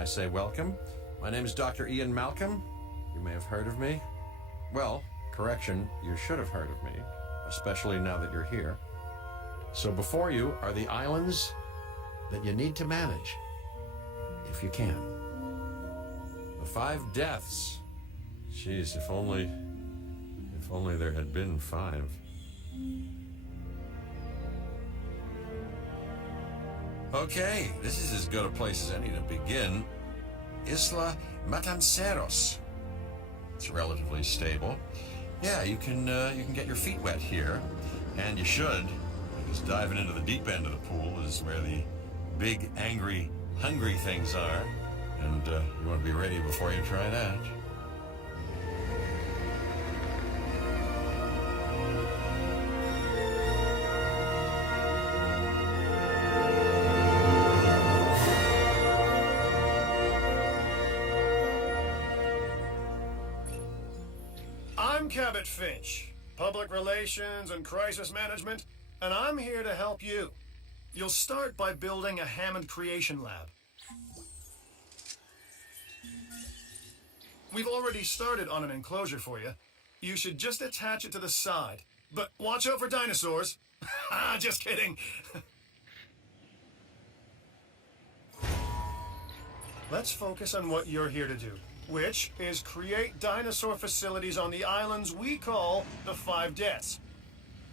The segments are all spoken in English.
I say welcome. My name is Dr. Ian Malcolm. You may have heard of me. Well, correction, you should have heard of me, especially now that you're here. So before you are the islands that you need to manage, if you can. The 5 deaths. Jeez, if only there had been 5. Okay, this is as good a place as any to begin. Isla Matanceros. It's relatively stable. Yeah, you can get your feet wet here, and you should, because diving into the deep end of the pool is where the big, angry, hungry things are, and you want to be ready before you try that. I'm Cabot Finch, Public Relations and Crisis Management, and I'm here to help you. You'll start by building a Hammond Creation Lab. We've already started on an enclosure for you. You should just attach it to the side. But watch out for dinosaurs. Just kidding. Let's focus on what you're here to do, which is create dinosaur facilities on the islands we call the 5 Deaths.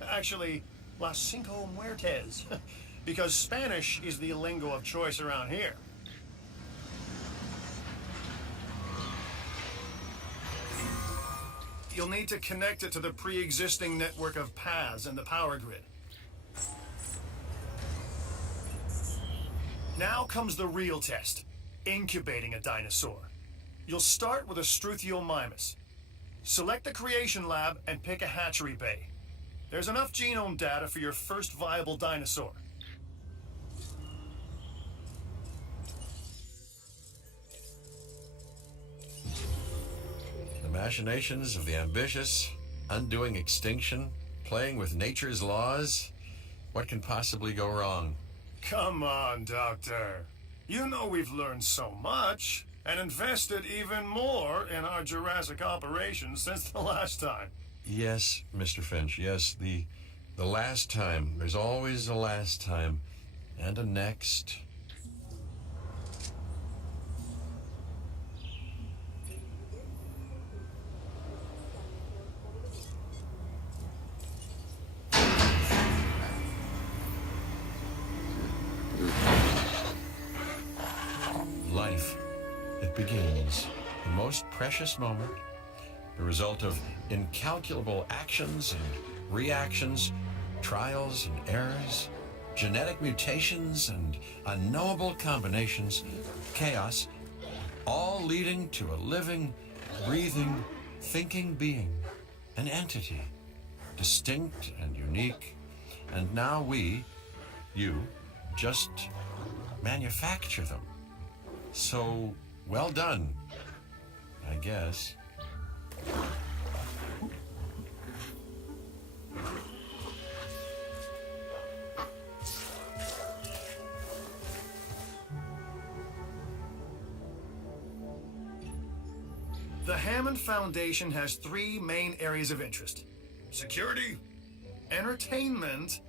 Actually, Las Cinco Muertes, because Spanish is the lingo of choice around here. You'll need to connect it to the pre-existing network of paths and the power grid. Now comes the real test, incubating a dinosaur. You'll start with a Struthiomimus. Select the creation lab and pick a hatchery bay. There's enough genome data for your first viable dinosaur. The machinations of the ambitious, undoing extinction, playing with nature's laws. What can possibly go wrong? Come on, Doctor. You know we've learned so much and invested even more in our Jurassic operations since the last time. Yes, Mr. Finch, yes, the last time. There's always a last time. And a next. Life. It begins. The most precious moment. The result of incalculable actions and reactions, trials and errors, genetic mutations and unknowable combinations, chaos, all leading to a living, breathing, thinking being, an entity, distinct and unique. And now we, you, just manufacture them. So, well done, I guess. The Hammond Foundation has 3 main areas of interest: security, entertainment,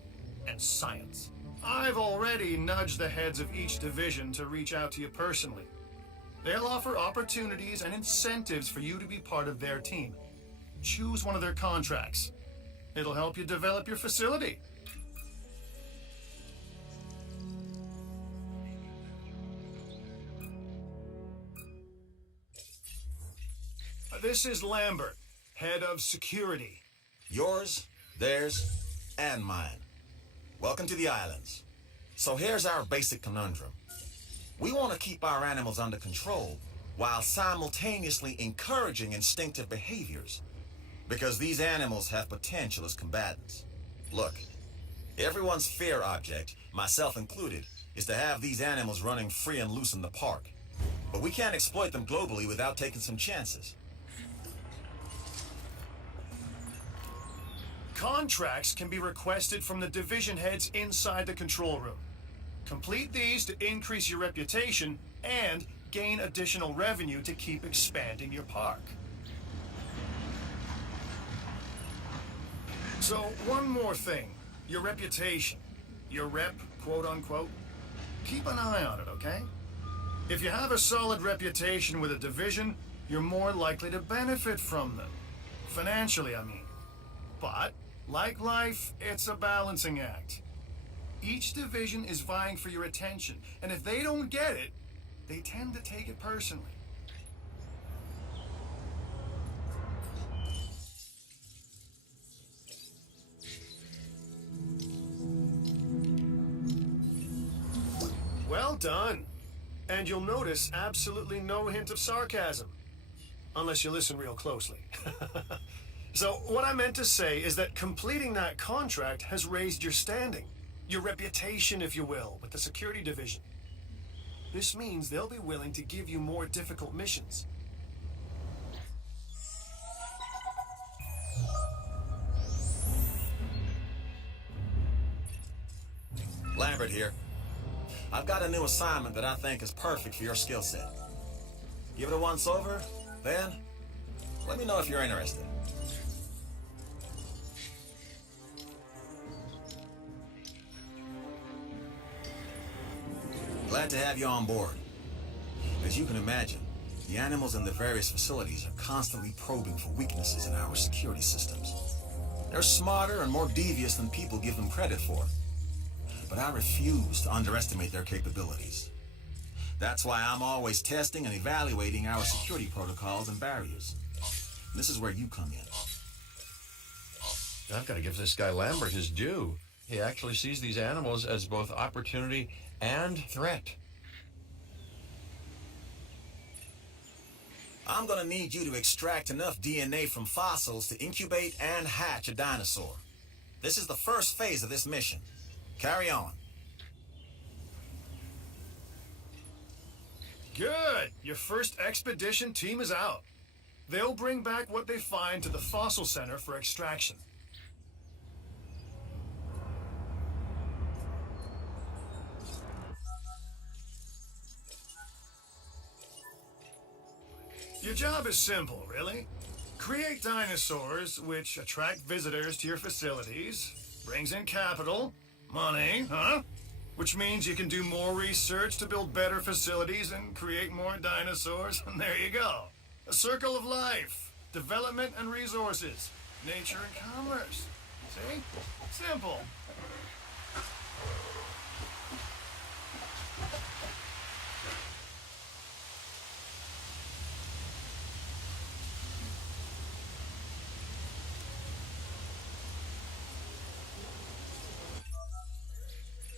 and science. I've already nudged the heads of each division to reach out to you personally. They'll offer opportunities and incentives for you to be part of their team. Choose one of their contracts. It'll help you develop your facility. This is Lambert, head of security. Yours, theirs, and mine. Welcome to the islands. So here's our basic conundrum. We want to keep our animals under control while simultaneously encouraging instinctive behaviors, because these animals have potential as combatants. Look, everyone's fear object, myself included, is to have these animals running free and loose in the park. But we can't exploit them globally without taking some chances. Contracts can be requested from the division heads inside the control room. Complete these to increase your reputation and gain additional revenue to keep expanding your park. So, one more thing. Your reputation. Your rep, quote unquote. Keep an eye on it, okay? If you have a solid reputation with a division, you're more likely to benefit from them. Financially, I mean. But, like life, it's a balancing act. Each division is vying for your attention, and if they don't get it, they tend to take it personally. Well done. And you'll notice absolutely no hint of sarcasm. Unless you listen real closely. So, what I meant to say is that completing that contract has raised your standing. Your reputation, if you will, with the security division. This means they'll be willing to give you more difficult missions. Lambert here. I've got a new assignment that I think is perfect for your skill set. Give it a once over, then let me know if you're interested. Glad to have you on board. As you can imagine, the animals in the various facilities are constantly probing for weaknesses in our security systems. They're smarter and more devious than people give them credit for. But I refuse to underestimate their capabilities. That's why I'm always testing and evaluating our security protocols and barriers. And this is where you come in. I've got to give this guy Lambert his due. He actually sees these animals as both opportunity and threat. I'm gonna need you to extract enough DNA from fossils to incubate and hatch a dinosaur. This is the first phase of this mission. Carry on. Good! Your first expedition team is out. They'll bring back what they find to the fossil center for extraction. Your job is simple, really. Create dinosaurs which attract visitors to your facilities, brings in capital, money, which means you can do more research to build better facilities and create more dinosaurs, and there you go. A circle of life, development and resources, nature and commerce. See? Simple.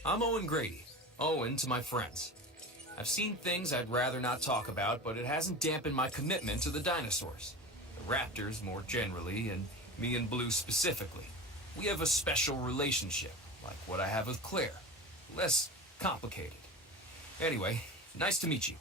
I'm Owen Grady, Owen to my friends. I've seen things I'd rather not talk about, but it hasn't dampened my commitment to the dinosaurs. The raptors more generally, and me and Blue specifically. We have a special relationship, like what I have with Claire. Less complicated. Anyway, nice to meet you.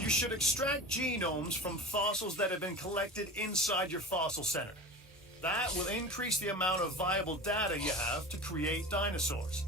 You should extract genomes from fossils that have been collected inside your fossil center. That will increase the amount of viable data you have to create dinosaurs.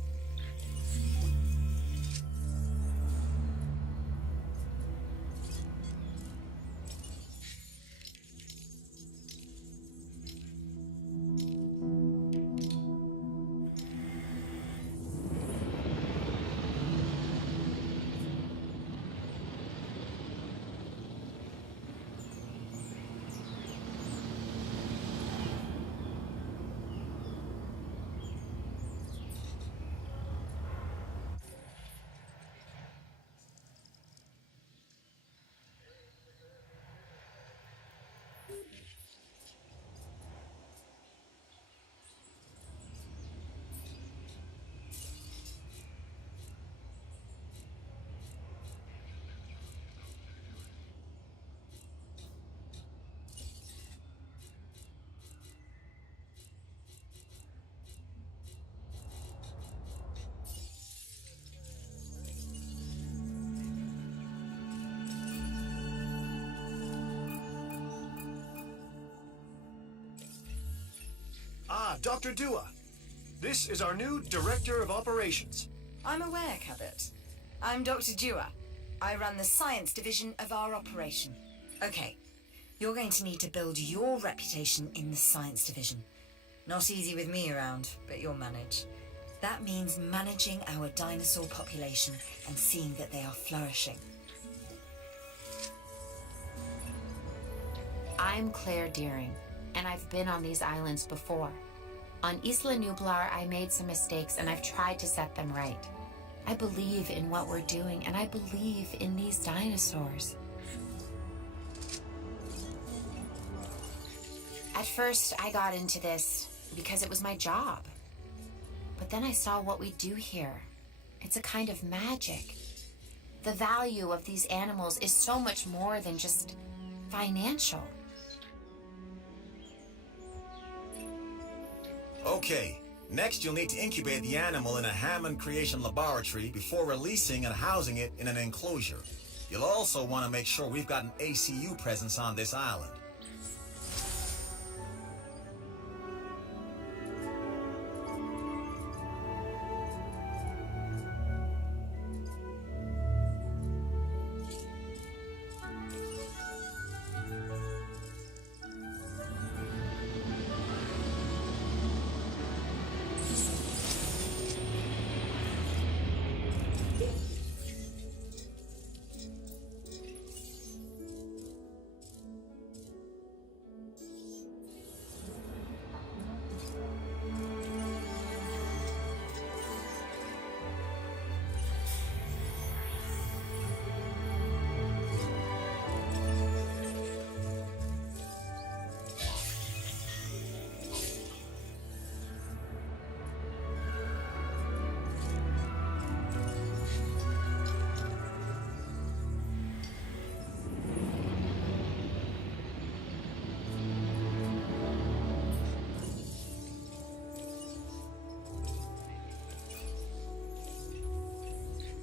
Dr. Dua. This is our new Director of Operations. I'm aware, Cabot. I'm Dr. Dua. I run the science division of our operation. Okay, you're going to need to build your reputation in the science division. Not easy with me around, but you'll manage. That means managing our dinosaur population and seeing that they are flourishing. I'm Claire Deering, and I've been on these islands before. On Isla Nublar, I made some mistakes, and I've tried to set them right. I believe in what we're doing, and I believe in these dinosaurs. At first, I got into this because it was my job. But then I saw what we do here. It's a kind of magic. The value of these animals is so much more than just financial. Okay, next you'll need to incubate the animal in a Hammond creation laboratory before releasing and housing it in an enclosure. You'll also want to make sure we've got an ACU presence on this island.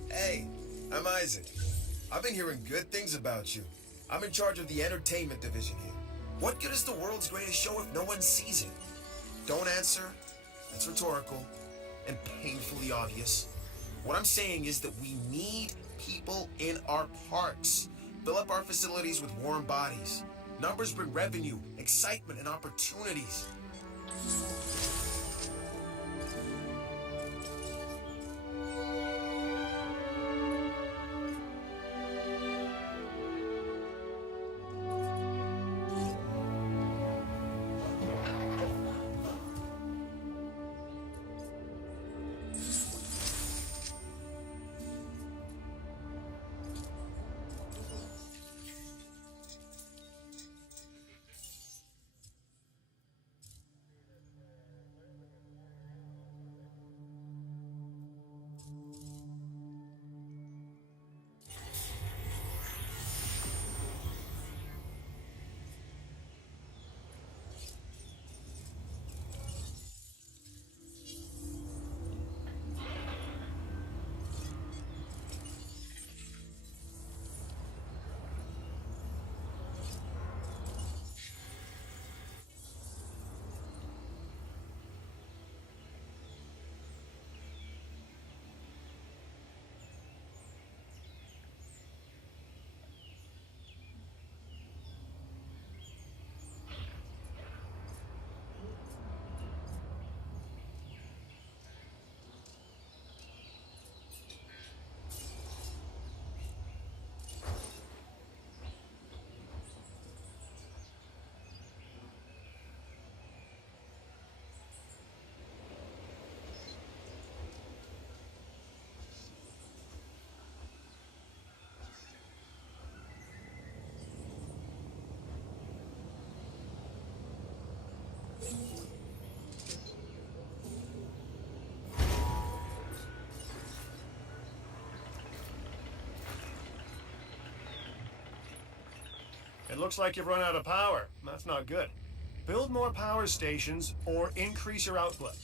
Hey, I'm Isaac. I've been hearing good things about you. I'm in charge of the entertainment division here. What good is the world's greatest show if no one sees it? Don't answer. That's rhetorical and painfully obvious. What I'm saying is that we need people in our parks. Fill up our facilities with warm bodies. Numbers bring revenue, excitement, and opportunities. It looks like you've run out of power. That's not good. Build more power stations or increase your output.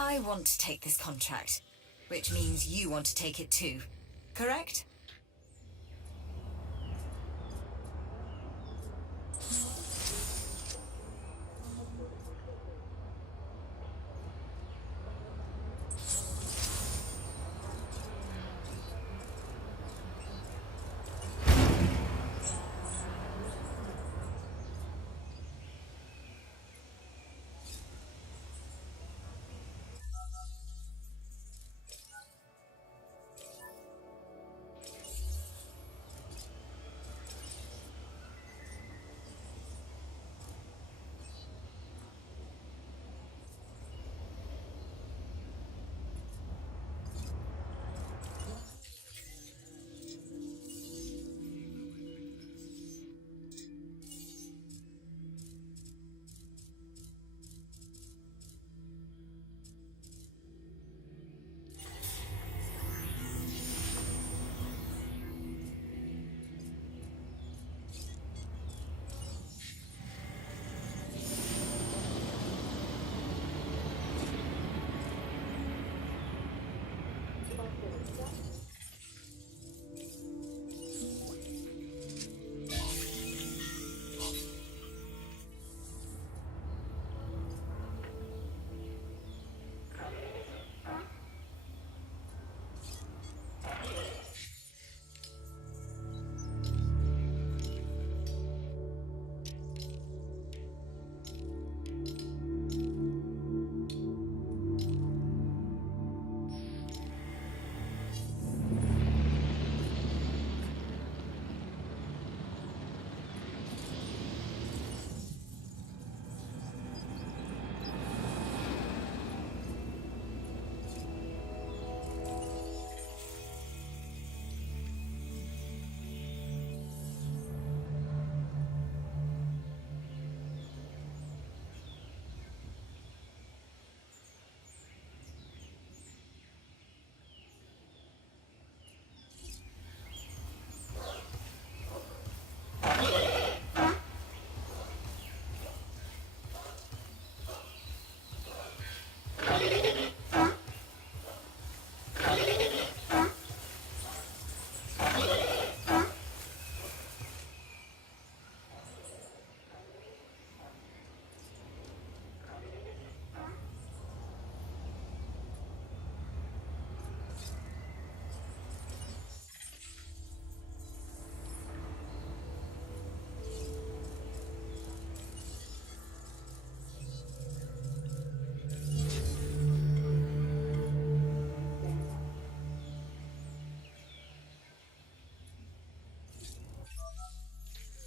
I want to take this contract, which means you want to take it too, correct?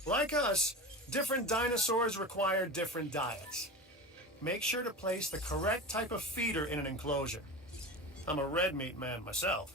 Like us, different dinosaurs require different diets. Make sure to place the correct type of feeder in an enclosure. I'm a red meat man myself.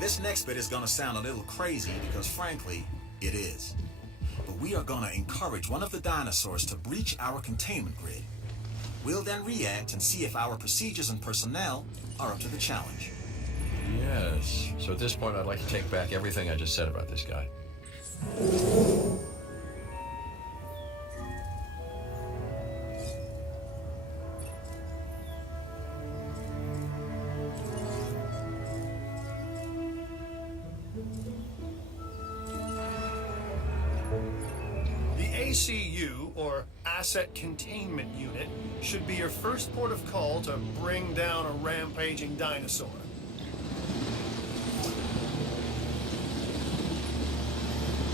This next bit is gonna sound a little crazy because frankly, it is. But we are gonna encourage one of the dinosaurs to breach our containment grid. We'll then react and see if our procedures and personnel are up to the challenge. Yes. So at this point, I'd like to take back everything I just said about this guy. ACU, or Asset Containment Unit, should be your first port of call to bring down a rampaging dinosaur.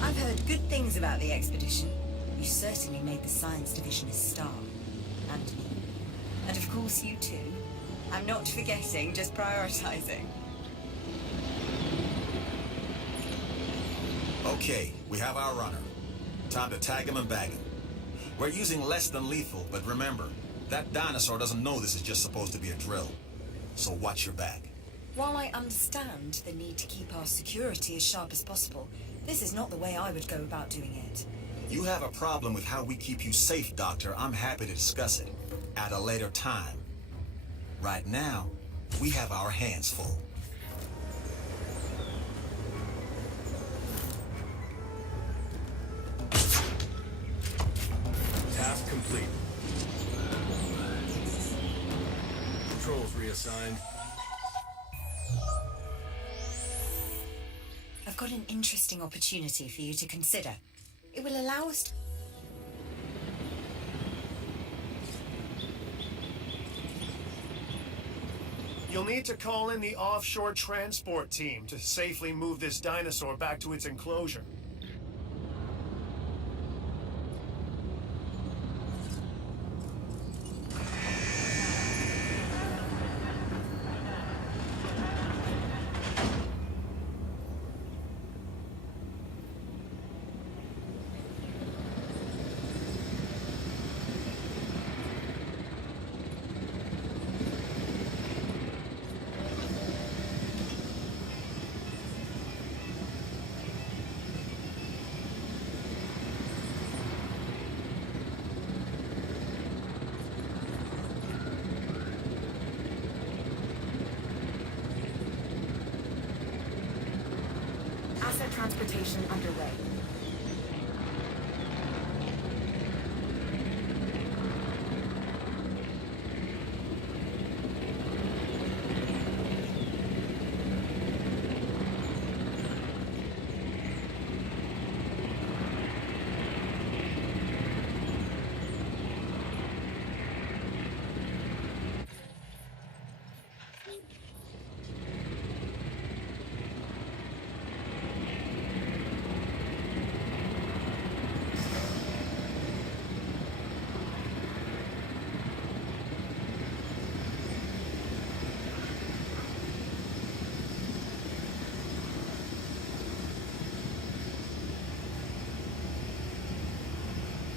I've heard good things about the expedition. You certainly made the Science Division a star. And me. And of course you too. I'm not forgetting, just prioritizing. Okay, we have our runner. Time to tag him and bag him. We're using less than lethal, but remember, that dinosaur doesn't know this is just supposed to be a drill. So watch your back. While I understand the need to keep our security as sharp as possible, this is not the way I would go about doing it. You have a problem with how we keep you safe, Doctor. I'm happy to discuss it at a later time. Right now, we have our hands full. Task complete. Controls reassigned. I've got an interesting opportunity for you to consider. It will allow us to... You'll need to call in the offshore transport team to safely move this dinosaur back to its enclosure. Asset transportation underway.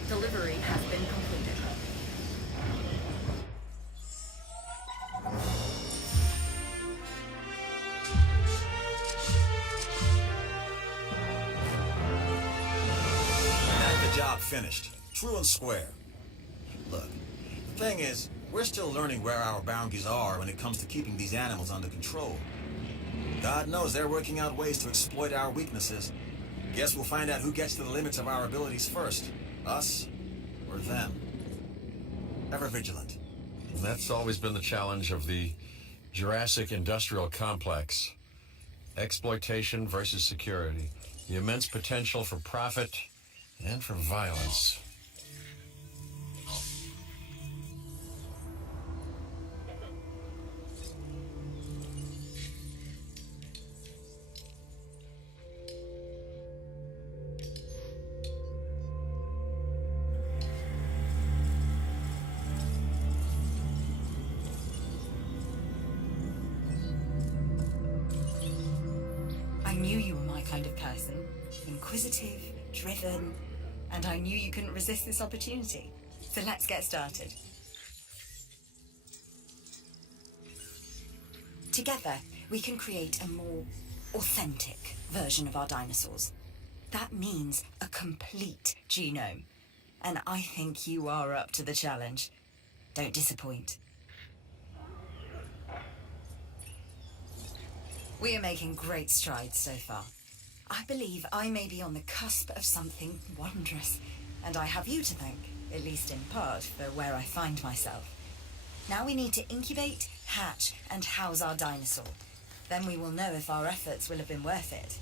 Delivery has been completed. That's the job finished. True and square. Look, the thing is, we're still learning where our boundaries are when it comes to keeping these animals under control. God knows they're working out ways to exploit our weaknesses. Guess we'll find out who gets to the limits of our abilities first. Us or them. Ever vigilant. And that's always been the challenge of the Jurassic industrial complex. Exploitation versus security. The immense potential for profit and for violence. I knew you were my kind of person. Inquisitive, driven, and I knew you couldn't resist this opportunity. So let's get started. Together, we can create a more authentic version of our dinosaurs. That means a complete genome. And I think you are up to the challenge. Don't disappoint. We are making great strides so far. I believe I may be on the cusp of something wondrous, and I have you to thank, at least in part, for where I find myself. Now we need to incubate, hatch, and house our dinosaur. Then we will know if our efforts will have been worth it.